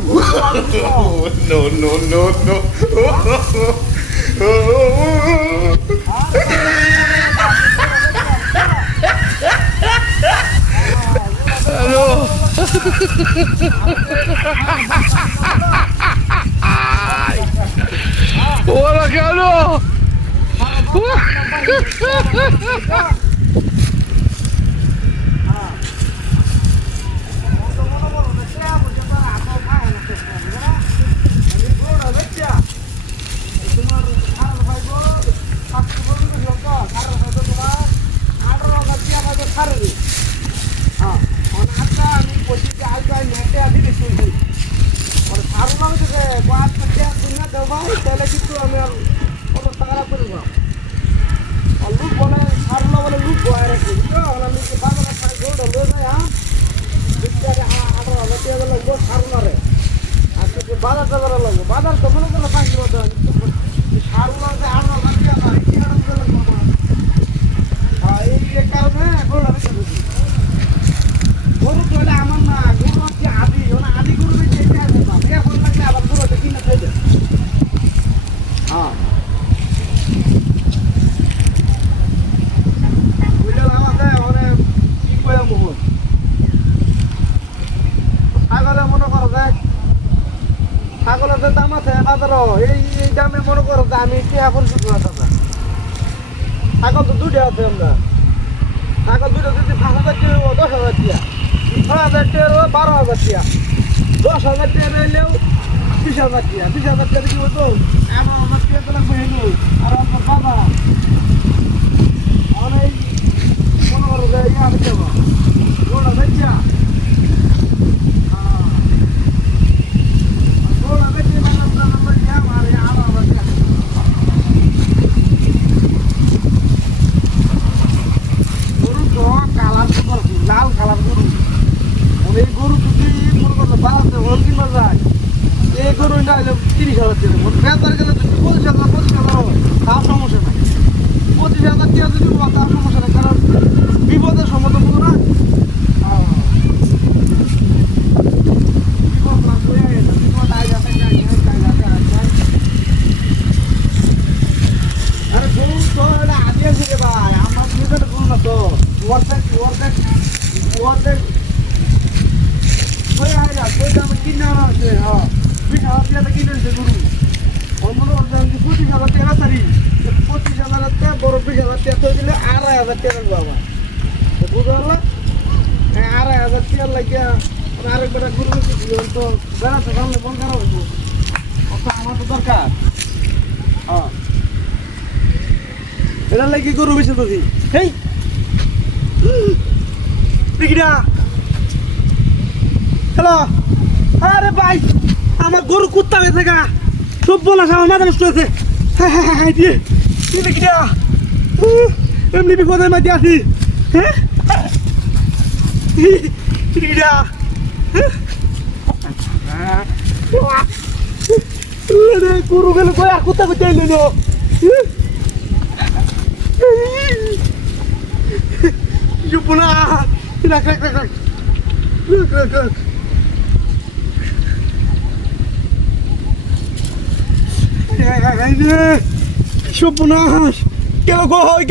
No, no, no, no. Hello. Hola, Carlos. বাজার টাজার লাগবে বাজার তো মনে করলে পাঁচ মতো সার লাগবে আর এই কারণে গরু চলে আমার না গরু হচ্ছে আদি ওনা আদি গরু বেশি এখন লাগলে আবার গরুটা কিনে খাই দেয় হ্যাঁ বুঝলে আমাকে মানে কি করে মোহন ছাগলে মনে করো দেখ ছাগলের যে দাম আছে বাজারও এই দামে মনে করো যে আমি কি এখন শুধু দাদা ছাগল তো দুটো আছে আমরা ছাগল দুটো যদি 5,000 টাকা 10,000 টাকা 6,000 টাকা 12,000 টাকা 10,000 টাকা নিলেও 20,000 টাকা 20,000 টাকা কি হতো 11,000 টাকা তো লাগবে হেলো আর আপনার বাবা অনেক মনে করো যে ইয়া দিতে হবে ওরা বেচা লাল কালার গরু এই গরু যদি মনে করো বাড়াতে হল কিনা যায় এই গরু না হলে 30,000 টাকা বেতার গেলে যদি 25,000 হয় তার সমস্যা নাই 25,000 টাকা যদি তার সমস্যা নাই কারণ বিপদের সম্মত বুঝো না বিপদ না করে বিপদ আয় যাতে আরে গরু তো এটা আগে আছে রে ভাই আমার নিজের গরু না তো ওয়ার্ডেক ওই আইলা ওই দাম কিনা আছে হ্যাঁ 20,000 টাকা কিনে আছে গরু অন্য দাম 25,000 টাকা সারি 25,000 টাকা বড় 20,000 টাকা তো দিলে 2,500 টাকা বাবা বুঝলো 2,500 টাকা লাগিয়া আরেকবার গরু তো বেড়াতে সামনে বন্ধ করা হইব আমার তো দরকার হ্যাঁ এটা লাগি গরু বেশি তো হেই বিগড়া হ্যালো আরে ভাই আমার গরু কুত্তা বেঁচে গা সব বলা আমার মাথা নষ্ট হয়েছে হ্যাঁ দিয়ে বিগড়া এমনি বিপদের মাঝে আছি হ্যাঁ বিগড়া গরু গেলে কই আর কুত্তা কুত্তা এলো Jupuna, rak. Jupuna, kelo go hoy.